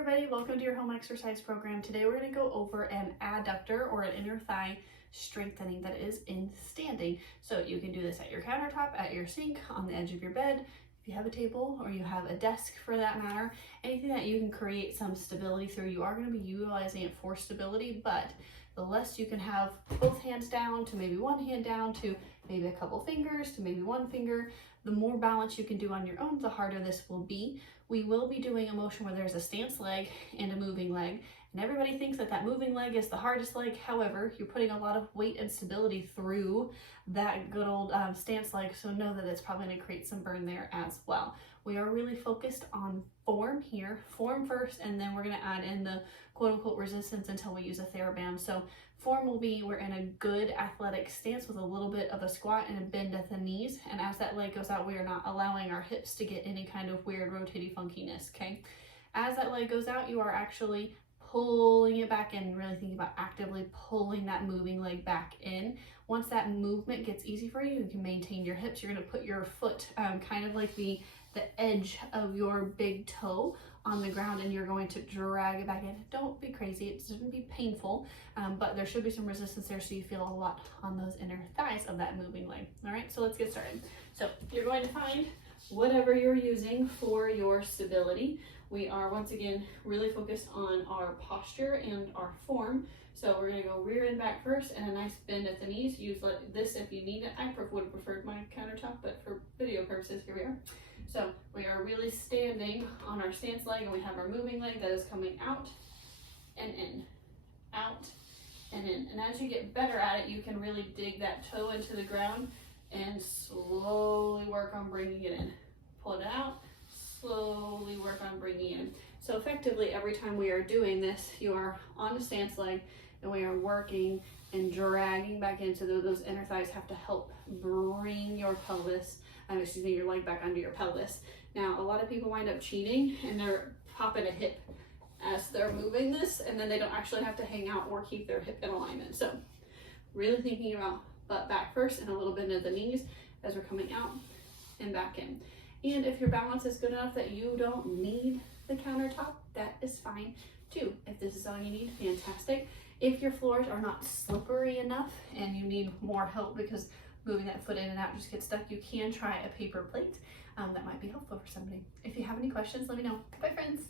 everybody, welcome to your home exercise program. Today we're going to go over an adductor or an inner thigh strengthening that is in standing. So you can do this at your countertop, at your sink, on the edge of your bed, if you have a table or you have a desk for that matter, anything that you can create some stability through. You are going to be utilizing it for stability, but the less you can have both hands down to maybe one hand down to maybe a couple fingers to maybe one finger, the more balance you can do on your own, the harder this will be. We will be doing a motion where there's a stance leg and a moving leg, and everybody thinks that that moving leg is the hardest leg. However, you're putting a lot of weight and stability through that good old stance leg, so know that it's probably going to create some burn there as well. We are really focused on form here, form first, and then we're going to add in the quote-unquote resistance until we use a TheraBand. So form will be we're in a good athletic stance with a little bit of a squat and a bend at the knees, and as that leg goes out, we are not allowing our hips to get any kind of weird rotating funkiness, okay? As that leg goes out, you are actually pulling it back in, really thinking about actively pulling that moving leg back in. Once that movement gets easy for you, you can maintain your hips. You're going to put your foot kind of like the edge of your big toe on the ground, and you're going to drag it back in. Don't be crazy, it shouldn't be painful, but there should be some resistance there so you feel a lot on those inner thighs of that moving leg. All right, so let's get started. So you're going to find whatever you're using for your stability. We are once again really focused on our posture and our form. So we're going to go rear and back first and a nice bend at the knees. Use this if you need it. I would have preferred my countertop, but for video purposes, here we are. So we are really standing on our stance leg, and we have our moving leg that is coming out and in, out and in. And as you get better at it, you can really dig that toe into the ground and slowly work on bringing it in. Pull it out, slowly work on bringing it in. So effectively, every time we are doing this, you are on the stance leg and we are working and dragging back into those inner thighs have to help bring your pelvis, your leg back under your pelvis. Now, a lot of people wind up cheating and they're popping a hip as they're moving this, and then they don't actually have to hang out or keep their hip in alignment. So really thinking about butt back first and a little bend at the knees as we're coming out and back in. And if your balance is good enough that you don't need the countertop, that is fine too. If this is all you need, fantastic. If your floors are not slippery enough and you need more help because moving that foot in and out just gets stuck, you can try a paper plate. That might be helpful for somebody. If you have any questions, let me know. Bye, friends.